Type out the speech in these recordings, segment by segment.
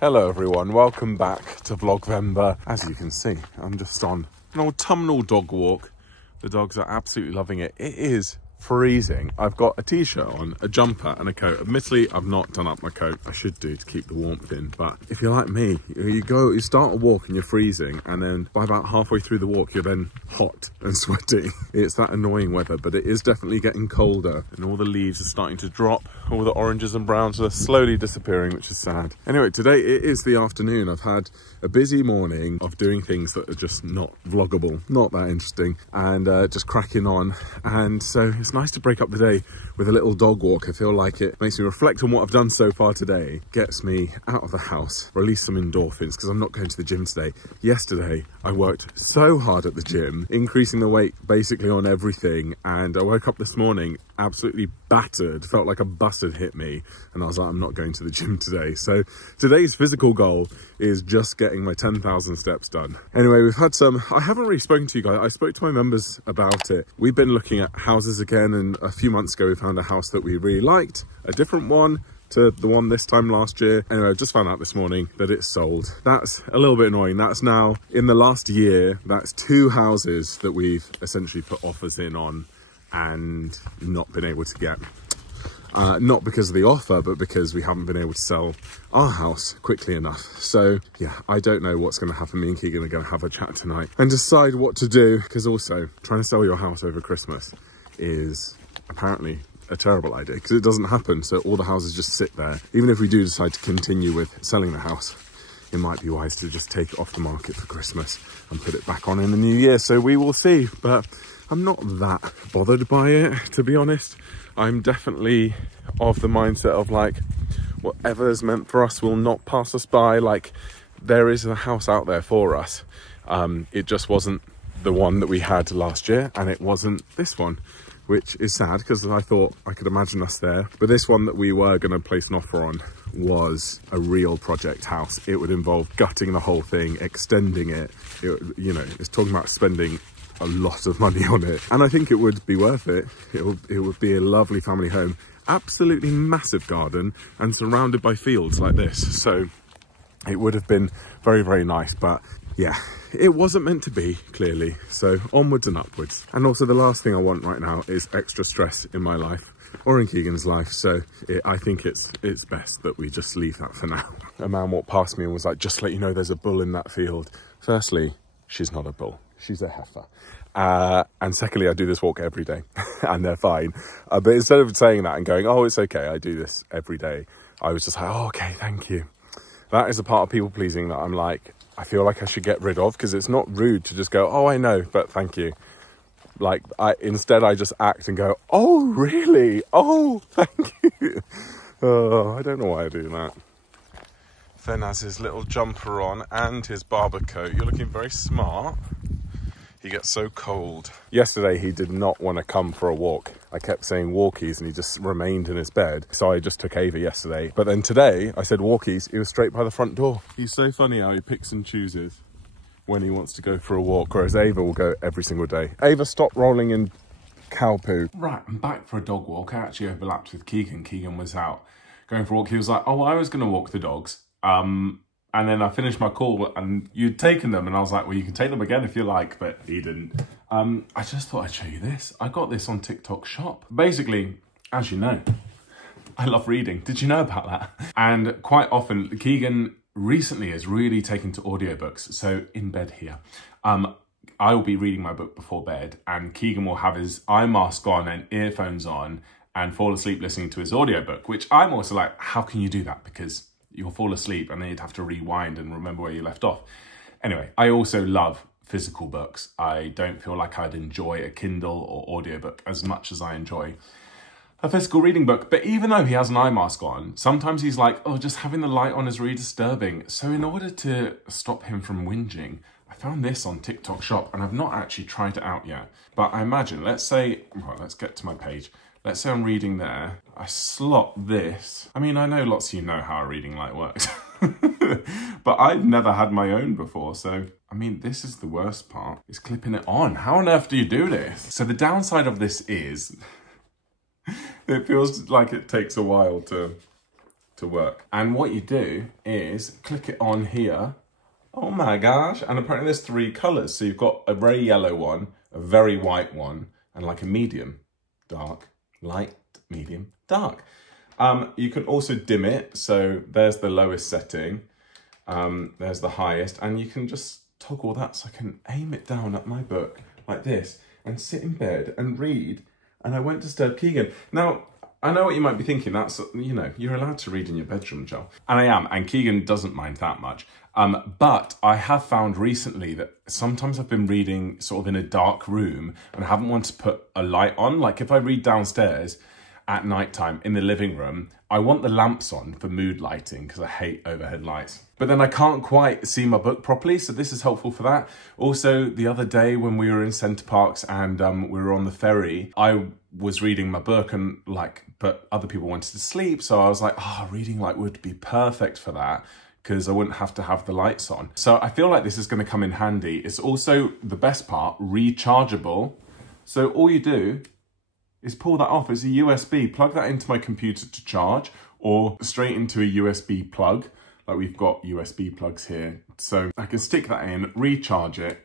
Hello everyone, welcome back to Vlogvember. As you can see, I'm just on an autumnal dog walk. The dogs are absolutely loving it. It is freezing. I've got a t-shirt on, a jumper and a coat. Admittedly, I've not done up my coat. I should do to keep the warmth in, but if you're like me, you start a walk and you're freezing, and then by about halfway through the walk, you're then hot and sweaty. It's that annoying weather, but it is definitely getting colder and all the leaves are starting to drop. All the oranges and browns are slowly disappearing, which is sad. Anyway, today it is the afternoon. I've had a busy morning of doing things that are just not vloggable, not that interesting, and just cracking on. And so it's nice to break up the day with a little dog walk. I feel like it makes me reflect on what I've done so far today, gets me out of the house, release some endorphins, because I'm not going to the gym today. Yesterday, I worked so hard at the gym, increasing the weight basically on everything, and I woke up this morning absolutely battered, felt like a bus had hit me, and I was like, I'm not going to the gym today. So today's physical goal is just getting my 10,000 steps done. Anyway, we've had some, I haven't really spoken to you guys. I spoke to my members about it. We've been looking at houses again, and a few months ago we found a house that we really liked, a different one to the one this time last year. Anyway, I just found out this morning that it's sold. That's a little bit annoying. That's now, in the last year, that's 2 houses that we've essentially put offers in on and not been able to get. Not because of the offer, but because we haven't been able to sell our house quickly enough. So yeah, I don't know what's going to happen. Me and Keegan are going to have a chat tonight and decide what to do, because also trying to sell your house over Christmas is apparently a terrible idea, because it doesn't happen. So all the houses just sit there. Even if we do decide to continue with selling the house, it might be wise to just take it off the market for Christmas and put it back on in the new year. So we will see, but I'm not that bothered by it, to be honest. I'm definitely of the mindset of like, whatever is meant for us will not pass us by. Like, there is a house out there for us. It just wasn't the one that we had last year, and it wasn't this one, which is sad, because I thought I could imagine us there. But this one that we were going to place an offer on was a real project house. It would involve gutting the whole thing, extending it. You know, it's talking about spending a lot of money on it, and I think it would be worth it. It would be a lovely family home, absolutely massive garden, and surrounded by fields like this. So it would have been very, very nice, but yeah, it wasn't meant to be, clearly. So onwards and upwards. And also, the last thing I want right now is extra stress in my life or in Keegan's life. So I think it's best that we just leave that for now. A man walked past me and was like, just to let you know, there's a bull in that field. Firstly, she's not a bull. She's a heifer. And secondly, I do this walk every day and they're fine. But instead of saying that and going, oh, it's okay, I do this every day, I was just like, oh, okay, thank you. That is a part of people pleasing that I'm like, I feel like I should get rid of, because it's not rude to just go, oh, I know, but thank you. Like, instead I just act and go, oh, really? Oh, thank you. Oh, I don't know why I do that. Then has his little jumper on and his barber coat. You're looking very smart. He gets so cold. Yesterday, he did not want to come for a walk. I kept saying walkies and he just remained in his bed. So I just took Ava yesterday. But then today, I said walkies. He was straight by the front door. He's so funny how he picks and chooses when he wants to go for a walk, whereas Ava will go every single day. Ava, stop rolling in cow poo. Right, I'm back for a dog walk. I actually overlapped with Keegan. Keegan was out going for a walk. He was like, oh, I was going to walk the dogs. And then I finished my call and you'd taken them, and I was like, well, you can take them again if you like, but he didn't. I just thought I'd show you this. I got this on TikTok Shop. Basically, as you know, I love reading. Did you know about that? And quite often, Keegan recently has really taken to audiobooks. So in bed here, I will be reading my book before bed, and Keegan will have his eye mask on and earphones on and fall asleep listening to his audiobook, which I'm also like, how can you do that? Because you'll fall asleep and then you'd have to rewind and remember where you left off. Anyway, I also love physical books. I don't feel like I'd enjoy a Kindle or audiobook as much as I enjoy a physical reading book. But even though he has an eye mask on, sometimes he's like, oh, just having the light on is really disturbing. So in order to stop him from whinging, I found this on TikTok Shop, and I've not actually tried it out yet. But I imagine, let's say, right, let's get to my page. Let's say I'm reading there, I slot this. I mean, I know lots of you know how a reading light works, but I've never had my own before. So, I mean, this is the worst part, is clipping it on. How on earth do you do this? So the downside of this is, it feels like it takes a while to to work. And what you do is click it on here. Oh my gosh. And apparently there's 3 colours. So you've got a very yellow one, a very white one, and like a medium, dark, light, medium, dark. You can also dim it. So there's the lowest setting. There's the highest. And you can just toggle that so I can aim it down at my book like this and sit in bed and read. And I won't disturb Keegan. Now, I know what you might be thinking. That's, you know, you're allowed to read in your bedroom, Joe. And I am, and Keegan doesn't mind that much. But I have found recently that sometimes I've been reading sort of in a dark room and I haven't wanted to put a light on. Like if I read downstairs at nighttime in the living room, I want the lamps on for mood lighting because I hate overhead lights. But then I can't quite see my book properly, so this is helpful for that. Also, the other day when we were in Center Parcs and we were on the ferry, I was reading my book and but other people wanted to sleep, so I was like, oh, reading light would be perfect for that because I wouldn't have to have the lights on. So I feel like this is going to come in handy. It's also, the best part, rechargeable. So all you do is pull that off. It's a USB, plug that into my computer to charge or straight into a USB plug. Like we've got USB plugs here. So I can stick that in, recharge it.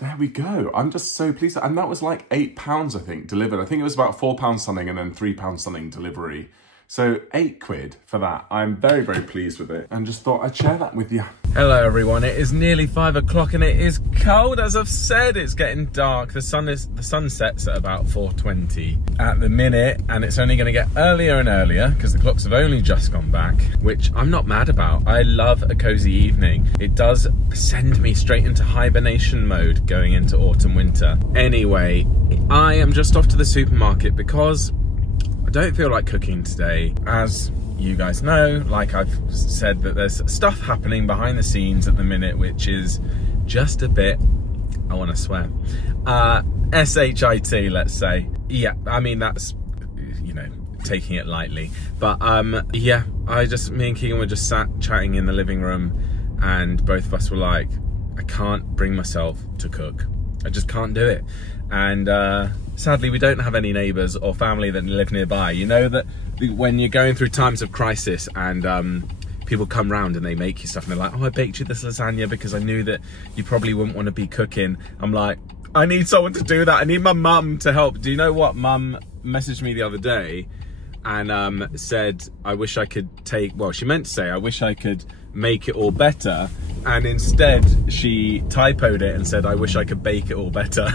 There we go. I'm just so pleased. And that was like £8, I think, delivered. I think it was about £4 something and then £3 something delivery. So £8 for that. I'm very, very pleased with it and just thought I'd share that with you. Hello everyone, it is nearly 5 o'clock and it is cold. As I've said, it's getting dark. The sun sets at about 4:20 at the minute, and it's only gonna get earlier and earlier because the clocks have only just gone back, which I'm not mad about. I love a cozy evening. It does send me straight into hibernation mode going into autumn, winter. Anyway, I am just off to the supermarket because I don't feel like cooking today. As you guys know, like I've said, that there's stuff happening behind the scenes at the minute, which is just a bit, I want to swear, shit, let's say. Yeah, I mean, that's, you know, taking it lightly. But yeah, me and Keegan were just sat chatting in the living room and both of us were like, I can't bring myself to cook. I just can't do it. And sadly, we don't have any neighbours or family that live nearby. You know that when you're going through times of crisis and people come round and they make you stuff and they're like, oh, I baked you this lasagna because I knew that you probably wouldn't want to be cooking. I'm like, I need someone to do that. I need my mum to help. Do you know what? Mum messaged me the other day and said, I wish I could she meant to say, I wish I could make it all better. And instead she typoed it and said, I wish I could bake it all better.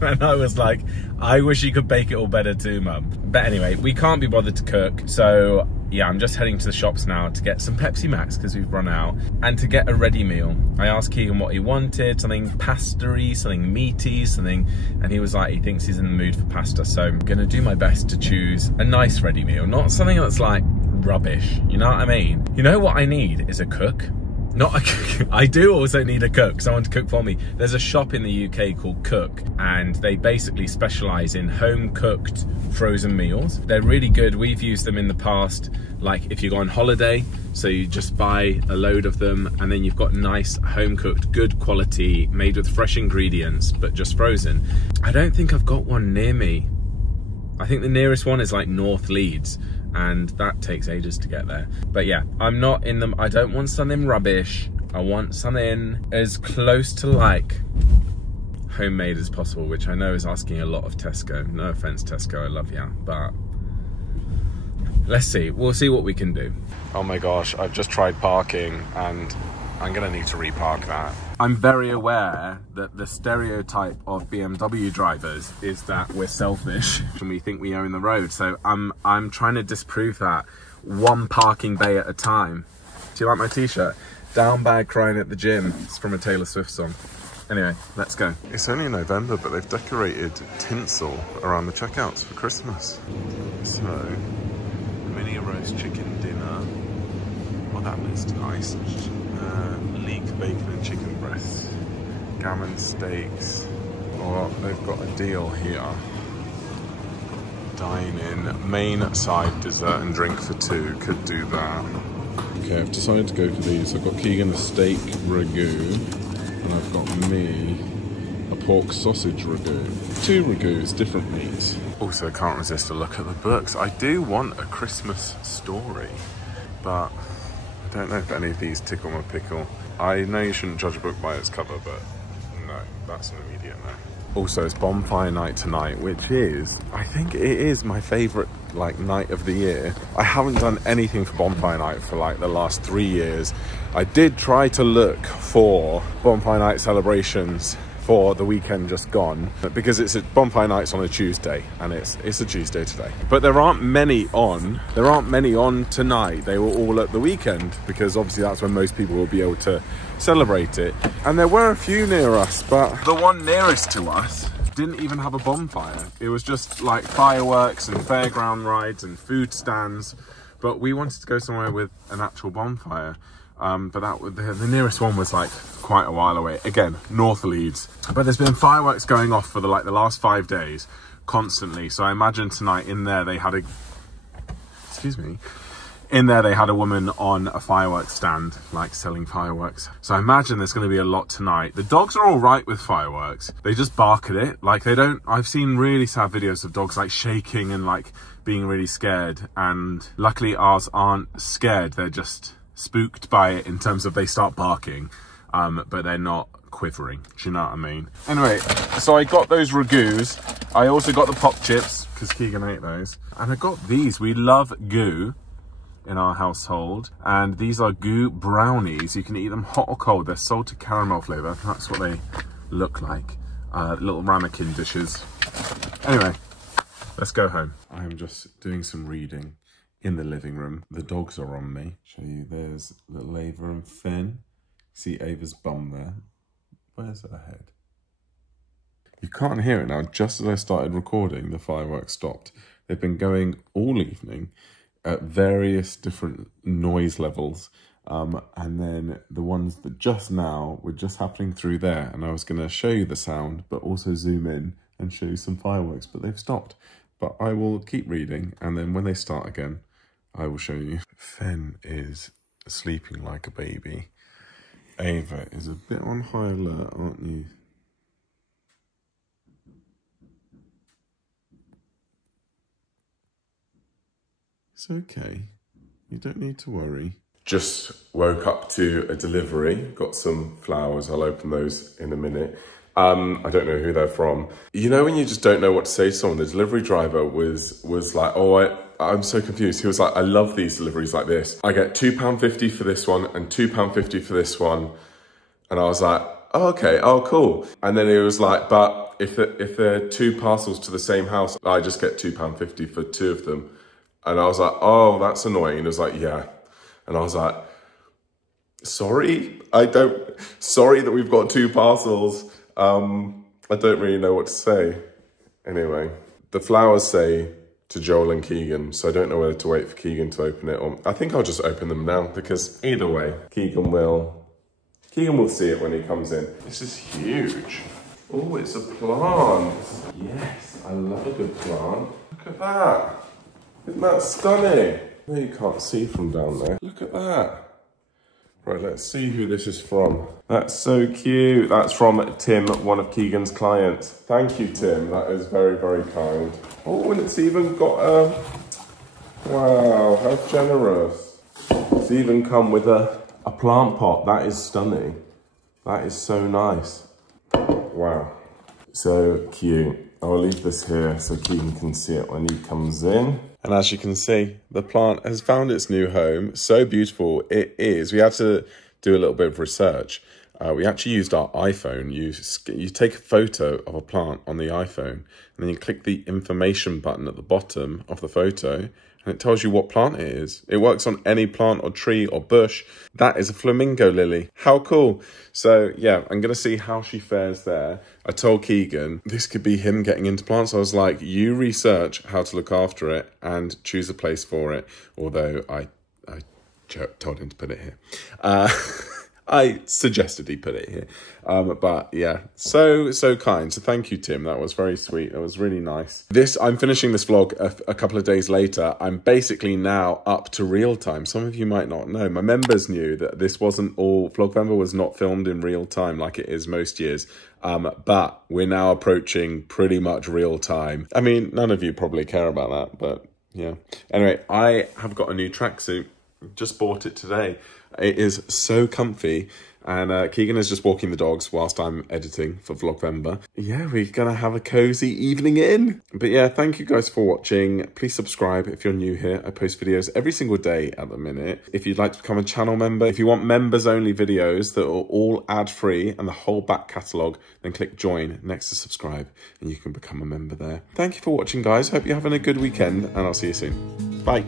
And I was like, I wish you could bake it all better too, Mum. But anyway, we can't be bothered to cook. So yeah, I'm just heading to the shops now to get some Pepsi Max because we've run out, and to get a ready meal. I asked Keegan what he wanted, something pasta-y, something meaty, something, and he was like, he thinks he's in the mood for pasta. So I'm gonna do my best to choose a nice ready meal, not something that's like rubbish, you know what I mean? You know what I need is a cook. Not a cook. I do also need a cook, someone to cook for me. There's a shop in the UK called Cook, and they basically specialise in home-cooked frozen meals. They're really good. We've used them in the past, like if you go on holiday, so you just buy a load of them, and then you've got nice home-cooked, good quality, made with fresh ingredients, but just frozen. I don't think I've got one near me. I think the nearest one is like North Leeds, and that takes ages to get there. But yeah, I'm not in them. I don't want something rubbish. I want something as close to like homemade as possible, which I know is asking a lot of Tesco. No offense, Tesco, I love you, but let's see. We'll see what we can do. Oh my gosh, I've just tried parking and I'm gonna need to repark that. I'm very aware that the stereotype of BMW drivers is that we're selfish and we think we own the road. So I'm trying to disprove that one parking bay at a time. Do you like my t-shirt? Down bad crying at the gym. It's from a Taylor Swift song. Anyway, let's go. It's only November, but they've decorated tinsel around the checkouts for Christmas. So, mini roast chicken dinner. Oh, that looks nice. Leek bacon and chicken breasts, gammon steaks. Oh, they've got a deal here. Dine in, main, side, dessert and drink for two. Could do that. Okay, I've decided to go for these. I've got Keegan a steak ragu, and I've got me a pork sausage ragu. 2 ragus, different meats. Also, can't resist a look at the books. I do want a Christmas story. but I don't know if any of these tickle my pickle. I know you shouldn't judge a book by its cover, but no, that's an immediate no. Also, it's bonfire night tonight, which is, I think it is my favourite like night of the year. I haven't done anything for bonfire night for like the last 3 years. I did try to look for bonfire night celebrations for the weekend just gone, because it's a bonfire nights on a Tuesday, and it's a Tuesday today. But there aren't many on. There aren't many on tonight. They were all at the weekend, because obviously that's when most people will be able to celebrate it. And there were a few near us, but the one nearest to us didn't even have a bonfire. It was just like fireworks and fairground rides and food stands. But we wanted to go somewhere with an actual bonfire. But the nearest one was like quite a while away. Again, North Leeds. But there's been fireworks going off for the last 5 days constantly. So I imagine tonight in there they had a, in there they had a woman on a fireworks stand, like selling fireworks. So I imagine there's going to be a lot tonight. The dogs are all right with fireworks. They just bark at it. Like they don't, I've seen really sad videos of dogs like shaking and like being really scared. And luckily ours aren't scared. They're just spooked by it in terms of they start barking, but they're not quivering. Do you know what I mean? Anyway, so I got those ragouts. I also got the pop chips because Keegan ate those. And I got these. We love goo in our household. And these are goo brownies. You can eat them hot or cold. They're salted caramel flavour. That's what they look like. Little ramekin dishes. Anyway, let's go home. I'm just doing some reading in the living room. The dogs are on me. Show you, there's little Ava and Finn. See Ava's bum there. Where's her head? You can't hear it now. Just as I started recording, the fireworks stopped. They've been going all evening at various different noise levels. And then the ones that just now were just happening through there. And I was going to show you the sound, but also zoom in and show you some fireworks, but they've stopped. But I will keep reading, and then when they start again, I will show you. Finn is sleeping like a baby. Ava is a bit on high alert, aren't you? It's okay. You don't need to worry. Just woke up to a delivery. Got some flowers. I'll open those in a minute. I don't know who they're from. You know when you just don't know what to say to someone? The delivery driver was like, oh, I'm so confused. He was like, I love these deliveries like this. I get £2.50 for this one and £2.50 for this one. And I was like, oh, okay, oh, cool. And then he was like, but if they're 2 parcels to the same house, I just get £2.50 for 2 of them. And I was like, oh, that's annoying. And he was like, yeah. And I was like, sorry, sorry that we've got 2 parcels. I don't really know what to say. Anyway, the flowers say to Joel and Keegan, so I don't know whether to wait for Keegan to open it, or I think I'll just open them now, because either way, Keegan will see it when he comes in. This is huge. Oh, it's a plant. Yes, I love a good plant. Look at that. Isn't that stunning? No, you can't see from down there. Look at that. Right, let's see who this is from. That's so cute. That's from Tim, one of Keegan's clients. Thank you, Tim. That is very, very kind. Oh, and it's even got a... Wow, how generous. It's even come with a plant pot. That is stunning. That is so nice. Wow. So cute. I'll leave this here so Keegan can see it when he comes in. And as you can see, the plant has found its new home. So beautiful it is. We had to do a little bit of research. We actually used our iPhone. You take a photo of a plant on the iPhone, and then you click the information button at the bottom of the photo, and it tells you what plant it is. It works on any plant or tree or bush. That is a flamingo lily. How cool. So yeah, I'm going to see how she fares there. I told Keegan this could be him getting into plants. I was like, you research how to look after it and choose a place for it. Although I told him to put it here. I suggested he put it here. But yeah, so kind. So thank you, Tim. That was very sweet. That was really nice. I'm finishing this vlog a couple of days later. I'm basically now up to real time. Some of you might not know. My members knew that this wasn't all, Vlogvember was not filmed in real time like it is most years. But we're now approaching pretty much real time. I mean, none of you probably care about that, but yeah. Anyway, I have got a new tracksuit. Just bought it today. It is so comfy. And Keegan is just walking the dogs whilst I'm editing for Vlogvember. Yeah, we're going to have a cozy evening in. But yeah, thank you guys for watching. Please subscribe if you're new here. I post videos every single day at the minute. If you'd like to become a channel member, if you want members-only videos that are all ad-free and the whole back catalogue, then click join next to subscribe and you can become a member there. Thank you for watching, guys. Hope you're having a good weekend and I'll see you soon. Bye.